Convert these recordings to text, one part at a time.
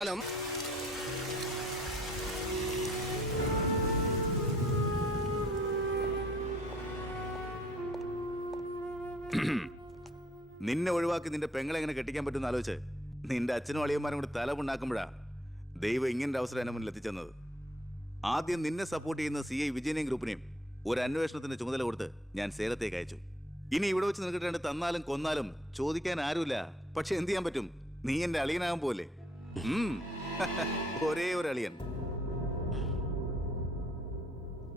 നിന്നെ ഒഴിവാക്കി നിന്റെ പെങ്ങളെ എങ്ങനെ കെട്ടിക്കാൻ പറ്റുമെന്ന് ആലോചിച്ച് നിന്റെ അച്ഛനും അളിയന്മാരും കൂടി തലമുണ്ടാക്കുമ്പോഴാ ദൈവം ഇങ്ങനൊരു അവസരം എന്നെ മുന്നിൽ എത്തിച്ചെന്നത്. ആദ്യം നിന്നെ സപ്പോർട്ട് ചെയ്യുന്ന CI വിജയനെയും ഗ്രൂപ്പിനെയും ഒരു അന്വേഷണത്തിന്റെ ചുമതല കൊടുത്ത് ഞാൻ സേലത്തേക്ക് അയച്ചു. ഇനി ഇവിടെ വെച്ച് നിനക്കിട്ട് തന്നാലും കൊന്നാലും ചോദിക്കാൻ ആരുമില്ല. പക്ഷെ എന്ത് ചെയ്യാൻ പറ്റും, നീ എന്റെ അളിയനാകാൻ പോലെ. ഒരേ ഒരു അളിയൻ.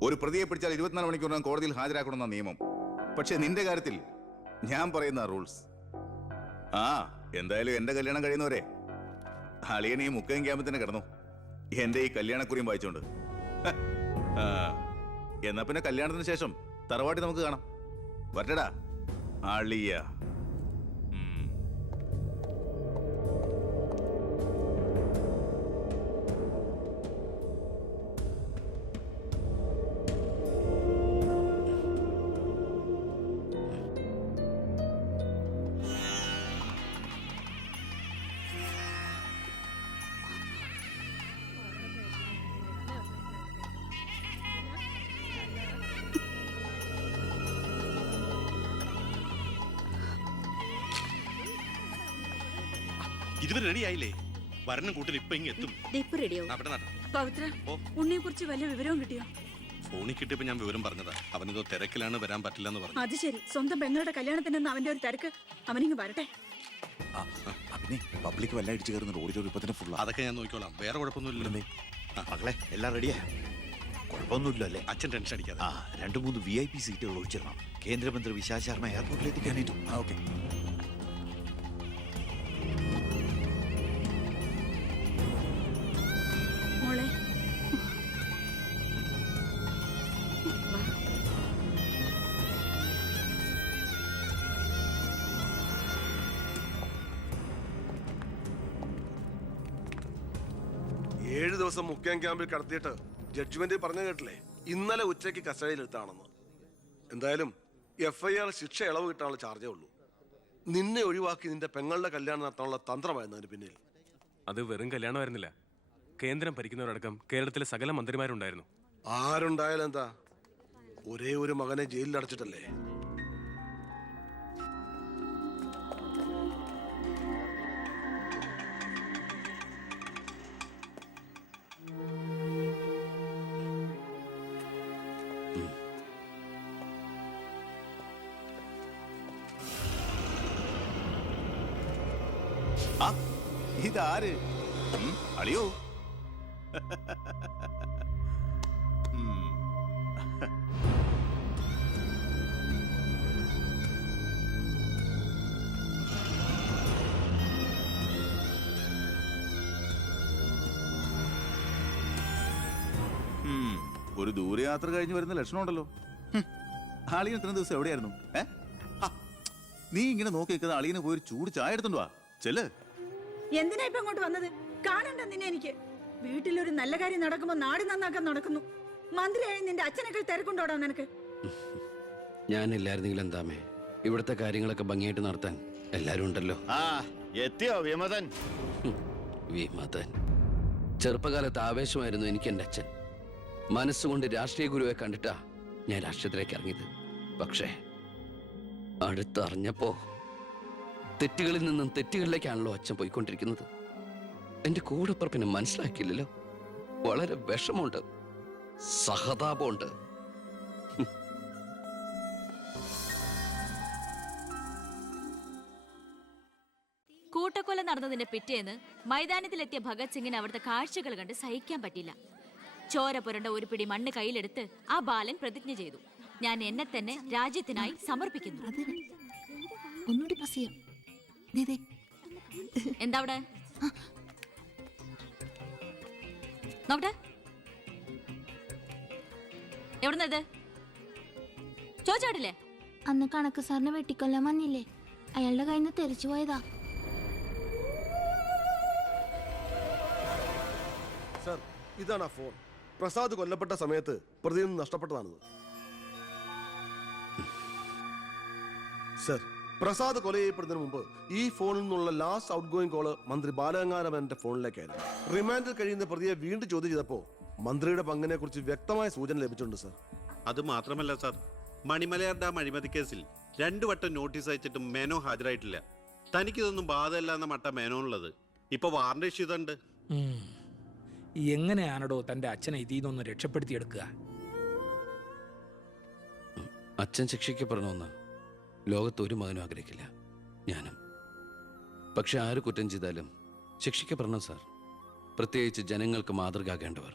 ഒരു പ്രതിയെ പിടിച്ചാൽ 24 മണിക്കൂറിനകം കോടതിയിൽ ഹാജരാക്കണമെന്ന നിയമം. പക്ഷെ നിന്റെ കാര്യത്തിൽ ഞാൻ പറയുന്ന റൂൾസ്. എന്തായാലും എന്റെ കല്യാണം കഴിയുന്നവരെ അളിയനെ ഈ മുക്കയും ക്യാമ്പിൽ തന്നെ കിടന്നു എന്റെ ഈ കല്യാണക്കുറിയും വായിച്ചോണ്ട്. എന്നാ പിന്നെ കല്യാണത്തിന് ശേഷം തറവാട്ടി നമുക്ക് കാണാം. വരട്ടടാ അളിയ. ഇതുവരെ റെഡി ആയില്ലേ? വരണം കൂട്ടിൽ ഇപ്പൊ ഇങ്ങെത്തും. ഉണ്ണിയെ കുറിച്ച് വല്ല വിവരവും കിട്ടിയോ? ഫോണിൽ കിട്ടിയപ്പോ ഞാൻ വിവരം പറഞ്ഞതാ. അവനിതോ തിരക്കിലാണ്, വരാൻ പറ്റില്ല എന്ന് പറഞ്ഞു. അത് ശരി. സ്വന്തം പെങ്ങളുടെ കല്യാണത്തിനെന്ന് അവന്റെ ഒരു തിരക്ക്. അവനിങ്ങ് വരട്ടെ. പബ്ലിക് വല്ല ഇടിച്ചു കയറുന്ന ഓഡിറ്റോറിയം ഫുൾ. അതൊക്കെ ഞാൻ നോക്കിക്കോളാം, വേറെ കുഴപ്പമൊന്നുമില്ലല്ലേ? മകളെ എല്ലാം റെഡിയാ, കുഴപ്പമൊന്നുമില്ല അല്ലേ? അച്ഛൻ ടെൻഷൻ അടിക്കാതെ. 2-3 VIP സീറ്റുകൾ ഒഴിച്ചിടണം. കേന്ദ്രമന്ത്രി വിശാൽ ശർമ്മ എയർപോർട്ടിൽ എത്തിക്കാനായിട്ടു. ഓക്കെ. മോളെ, 7 ദിവസം മുഖ്യം ക്യാമ്പിൽ കടത്തിയിട്ട് ജഡ്ജ്മെന്റ് പറഞ്ഞു കേട്ടില്ലേ, ഇന്നലെ ഉച്ചയ്ക്ക് കസ്റ്റഡിയിലെടുത്താണെന്ന്. എന്തായാലും FIR ശിക്ഷ ഇളവ് കിട്ടാനുള്ള ചാർജേ ഉള്ളൂ. നിന്നെ ഒഴിവാക്കി നിന്റെ പെങ്ങളുടെ കല്യാണം നടത്താനുള്ള തന്ത്രമായിരുന്നു അതിന് പിന്നിൽ. അത് വെറും കല്യാണമായിരുന്നില്ല. കേന്ദ്രം ഭരിക്കുന്നവരടക്കം കേരളത്തിലെ സകല മന്ത്രിമാരുണ്ടായിരുന്നു. ആരുണ്ടായാലും എന്താ, ഒരേ ഒരു മകനെ ജയിലിൽ അടച്ചിട്ടല്ലേ. ഇതാര്? അളിയോ? ഒരു ദൂരയാത്ര കഴിഞ്ഞ് വരുന്ന ലക്ഷണമുണ്ടല്ലോ. അളിയൻ ഇത്രയും ദിവസം എവിടെയായിരുന്നു? നീ ഇങ്ങനെ നോക്കി നിൽക്കുന്ന അളിയന് പോയി ഒരു ചൂട് ചായ എടുത്തോണ്ട് വാ. ചെല്ല്. എന്തിനാ ഇപ്പൊ അങ്ങോട്ട് വന്നത്? കാണണ്ട നിന്നെ എനിക്ക്. വീട്ടിലൊരു നല്ല കാര്യം നടക്കുമ്പോ നാട് നന്നാക്കാൻ നടക്കുന്നു. മന്ത്രിയായി നിന്റെ അച്ഛനേക്കാൾ തിരക്കുണ്ടോടാ നിനക്ക്? ഞാനില്ലായിരുന്നെങ്കിൽ എന്താമേ, ഇവിടുത്തെ കാര്യങ്ങളൊക്കെ ഭംഗിയായിട്ട് നടത്താൻ എല്ലാരും ഉണ്ടല്ലോ. എത്തിയോ വിമതൻ? വിമതൻ ചെറുപ്പകാലത്ത് ആവേശമായിരുന്നു എനിക്ക് എൻ്റെ അച്ഛൻ. മനസ്സുകൊണ്ട് രാഷ്ട്രീയ ഗുരുവെ കണ്ടിട്ടാ ഞാൻ രാഷ്ട്രീയത്തിലേക്ക് ഇറങ്ങിയത്. പക്ഷേ അടുത്തറിഞ്ഞപ്പോ തെറ്റുകളിൽ നിന്നും തെറ്റുകളിലേക്കാണല്ലോ അച്ഛൻ പോയിക്കൊണ്ടിരിക്കുന്നത്. എന്റെ കൂടെപ്പുറപ്പിനെ മനസ്സിലാക്കിയില്ലല്ലോ. വളരെ വിഷമമുണ്ട്, സഹതാപമുണ്ട്. കൂട്ടക്കൊല നടന്നതിന്റെ പിറ്റേന്ന് മൈതാനത്തിലെത്തിയ ഭഗത് സിംഗിന് അവിടുത്തെ കാഴ്ചകൾ കണ്ട് സഹിക്കാൻ പറ്റില്ല. ചോര പുരണ്ട ഒരു പിടി മണ്ണ് കയ്യിലെടുത്ത് ആ ബാലൻ പ്രതിജ്ഞ ചെയ്തു, ഞാൻ എന്നെ തന്നെ രാജ്യത്തിനായി സമർപ്പിക്കുന്നു. എന്താ അവിടെ നോക്കട്ടെ, എവിടുന്നത് ചോദിച്ചാടില്ലേ? അന്ന് കണക്ക് സാറിനെ വെട്ടിക്കൊല്ലാൻ വന്നില്ലേ, അയാളുടെ കയ്യിൽ നിന്ന് തെറിച്ചു പോയതാ. സർ, ഇതാണ് ആ ഫോൺ. പ്രസാദ് കൊല്ലപ്പെട്ട സമയത്ത് പ്രതിയിൽ നിന്ന് നഷ്ടപ്പെട്ടതാണിത്. സർ, പ്രസാദ് കൊല ചെയ്യപ്പെടുന്നതിന് മുമ്പ് ഈ ഫോണിൽ നിന്നുള്ള ലാസ്റ്റ് ഔട്ട് ഗോയിങ് കോള് മന്ത്രി ബാലഗംഗാധരമേനോന്റെ ഫോണിലേക്കായിരുന്നു. റിമാൻഡിൽ കഴിയുന്ന പ്രതിയെ വീണ്ടും ചോദ്യം ചെയ്തപ്പോ മന്ത്രിയുടെ പങ്കിനെ കുറിച്ച് വ്യക്തമായ സൂചന ലഭിച്ചിട്ടുണ്ട് സർ. അത് മാത്രമല്ല സാർ, മണിമലയാർ ഡാം അഴിമതി കേസിൽ 2 വട്ടം നോട്ടീസ് അയച്ചിട്ടും മേനോ ഹാജരായിട്ടില്ല. തനിക്കിതൊന്നും ബാധയല്ല എന്ന മട്ട മേനോനുള്ളത്. ഇപ്പൊ വാറണ്ട് ഇഷ്യൂ ചെയ്തിട്ടുണ്ട്. എങ്ങനെയാണോ തന്റെ അച്ഛനെ ഇതിൽ നിന്നൊന്ന് രക്ഷപ്പെടുത്തിയെടുക്കുക? അച്ഛൻ ശിക്ഷിക്കപ്പെടണമെന്ന് ലോകത്ത് ഒരു മകനും ആഗ്രഹിക്കില്ല, ഞാനും. പക്ഷെ ആര് കുറ്റം ചെയ്താലും ശിക്ഷിക്കപ്പെടണം സാർ, പ്രത്യേകിച്ച് ജനങ്ങൾക്ക് മാതൃകയാകേണ്ടവർ.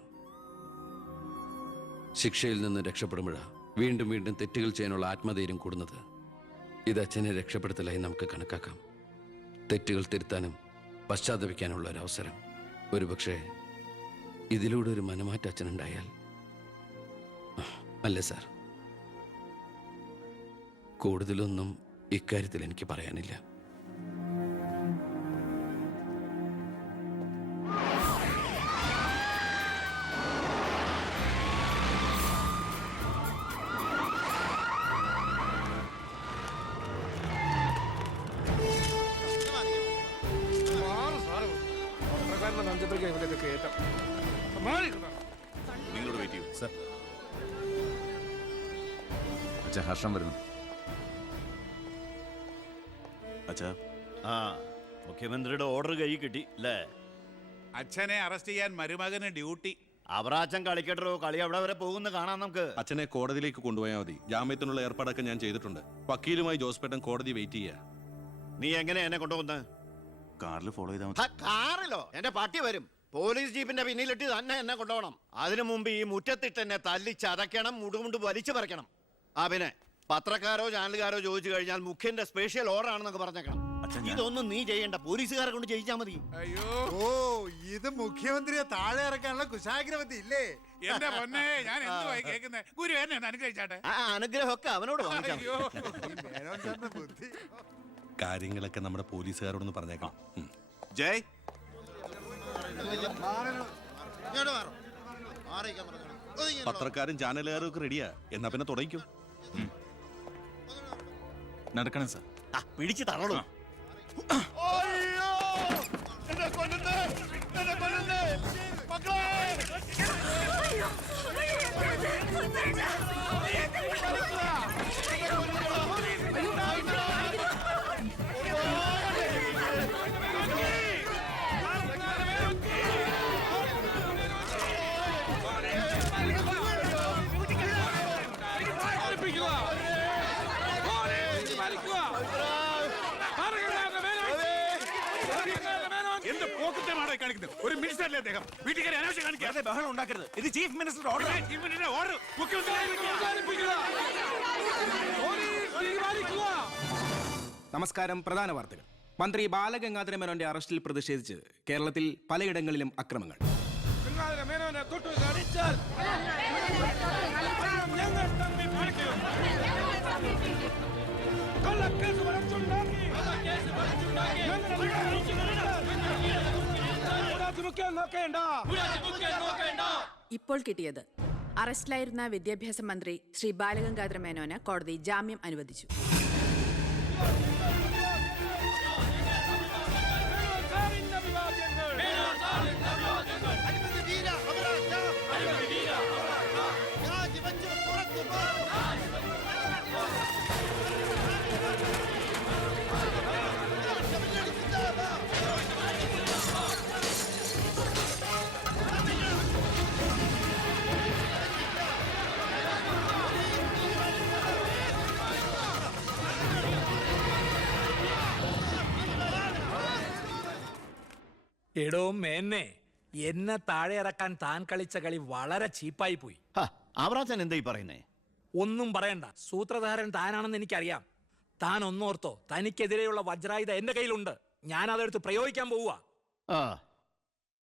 ശിക്ഷയിൽ നിന്ന് രക്ഷപ്പെടുമ്പോഴാണ് വീണ്ടും വീണ്ടും തെറ്റുകൾ ചെയ്യാനുള്ള ആത്മധൈര്യം കൂടുന്നത്. ഇത് അച്ഛനെ രക്ഷപ്പെടുത്തലായി നമുക്ക് കണക്കാക്കാം. തെറ്റുകൾ തിരുത്താനും പശ്ചാത്തപിക്കാനുള്ള ഒരു അവസരം. ഒരുപക്ഷെ ഇതിലൂടെ ഒരു മനമാറ്റ അച്ഛനുണ്ടായാൽ. അല്ലേ സാർ? കൂടുതലൊന്നും ഇക്കാര്യത്തിൽ എനിക്ക് പറയാനില്ല. നിങ്ങളോട് വെയിറ്റ് ചെയ്യൂ സർ. അച്ഛാ, ഹർഷം വരുന്നു. അച്ഛാ, ആ മുഖ്യമന്ത്രിയുടെ ഓർഡർ കൈ കിട്ടി അല്ലേ? അച്ഛനെ അറസ്റ്റ് ചെയ്യാൻ മരുമകന് ഡ്യൂട്ടി. അവറാച്ചൻ കളിക്കട്ടോ, കളി അവിടെ വരെ പോകുന്ന കാണാം നമുക്ക്. അച്ഛനെ കോടതിയിലേക്ക് കൊണ്ടുപോയാൽ മതി. ജാമ്യത്തിനുള്ള ഏർപ്പാടൊക്കെ ഞാൻ ചെയ്തിട്ടുണ്ട്. വക്കീലുമായി ജോസ്പേട്ടൻ കോടതി വെയിറ്റ് ചെയ്യാ. നീ എങ്ങനെ എന്നെ കൊണ്ടുപോകുന്നത്? കാറിൽ ഫോളോ ചെയ്താൽ മതി. കാറിലോ? എന്റെ പട്ടി വരും. പോലീസ് ജീപ്പിന്റെ പിന്നിലിട്ട് തന്നെ എന്നെ കൊണ്ടുപോകണം. അതിനു മുമ്പ് ഈ മുറ്റത്തിട്ട് എന്നെ തല്ലി ചതയ്ക്കണം, മുടുമുണ്ട് വലിച്ചു പറിക്കണം. ആ പിന്നെ പത്രക്കാരോ ചാനലുകാരോ ചോദിച്ചു കഴിഞ്ഞാൽ മുഖ്യന്റെ സ്പെഷ്യൽ ഓർഡർ ആണെന്നൊക്കെ പറഞ്ഞേക്കണം. ഇതൊന്നും നീ ചെയ്യണ്ട, പോലീസുകാരെ കൊണ്ട് ചെയ്യിച്ചാ മതി. അയ്യോ, ഓ, ഇത് മുഖ്യമന്ത്രിയെ താഴെ ഇറക്കാനുള്ള കുശാഗ്രവതി ഇല്ലേ? എന്റെ പൊന്നെ, ഞാൻ എന്തുവായി കേൾക്കുന്നേ? ഗുരു എന്നെ ഒന്ന് അനുഗ്രഹിച്ചാട്ടെ. ആ അനുഗ്രഹമൊക്കെ അവനോട് വാങ്ങിച്ചാൽ അയ്യോ, മേനോൻ തന്ന ബുദ്ധി. കാര്യങ്ങളൊക്കെ നമ്മുടെ പോലീസുകാരോടൊന്ന് പറഞ്ഞേക്കാം. ജയ്, പത്രക്കാരും ചാനലുകാരും ഒക്കെ റെഡിയാ. എന്നാ പിന്നെ തുടങ്ങിക്കോ. നടക്കണം സാർ. പിടിച്ച് തള്ളൂ. എന്ത് പോക്കറ്റമാണ് കാണിക്കുന്നത്? ഒരു മിനിസ്റ്ററല്ലേ അദ്ദേഹം? വീട്ടുകാരെ അനാവശ്യം കാണിക്കാതെ ബഹളം ഉണ്ടാക്കരുത്. ഇത് chief minister order. Chief minister order നമസ്കാരം. പ്രധാന വാർത്തകൾ. മന്ത്രി ബാലഗംഗാധര മേനോന്റെ അറസ്റ്റിൽ പ്രതിഷേധിച്ച് കേരളത്തിൽ പലയിടങ്ങളിലും അക്രമങ്ങൾ. ഇപ്പോൾ കിട്ടിയത് അറസ്റ്റിലായിരുന്ന വിദ്യാഭ്യാസ മന്ത്രി ശ്രീ ബാലഗംഗാധര മേനോന് കോടതി ജാമ്യം അനുവദിച്ചു. എടോ മേന്നെ, എന്നെ താഴെ ഇറക്കാൻ താൻ കളിച്ച കളി വളരെ ചീപ്പായി പോയി. അവറാച്ചൻ എന്തായി പറയുന്നേ? ഒന്നും പറയണ്ട, സൂത്രധാരൻ താനാണെന്ന് എനിക്കറിയാം. താൻ ഒന്നോർത്തോ, തനിക്കെതിരെയുള്ള വജ്രായുധ എന്റെ കയ്യിലുണ്ട്. ഞാൻ അതെടുത്ത് പ്രയോഗിക്കാൻ പോവുക.